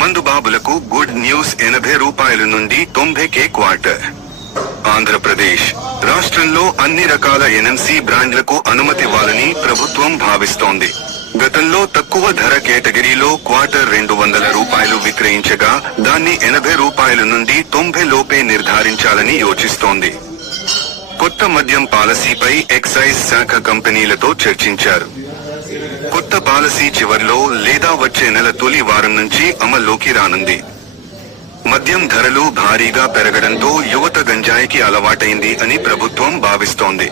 మందుబాబులకు good news 80 రూపాయల నుండి 90కే quarter. Andhra Pradesh రాష్ట్రంలో అన్ని రకాల ఎన్ఎంసీ బ్రాండ్లకు అనుమతివ్వాలని ప్రభుత్వం భావిస్తోంది. గతంలో తక్కువ ధర కేటగిరీలో క్వార్టర్ 200 రూపాయలు విక్రయించగా దాన్ని 80 రూపాయల నుండి 90 లోపే నిర్ధారించాలని యోచిస్తోంది. కొత్త మద్యం పాలసీపై ఎక్సైజ్ శాఖ కంపెనీలతో చర్చించారు. కొత్త పాలసీ చివర్లో లేదా వచ్చే నెల తొలి వారం నుంచి అమల్లోకి రానుంది. మద్యం ధరలు భారీగా పెరగడంతో యువత గంజాయికి అలవాటైంది అని ప్రభుత్వం భావిస్తోంది.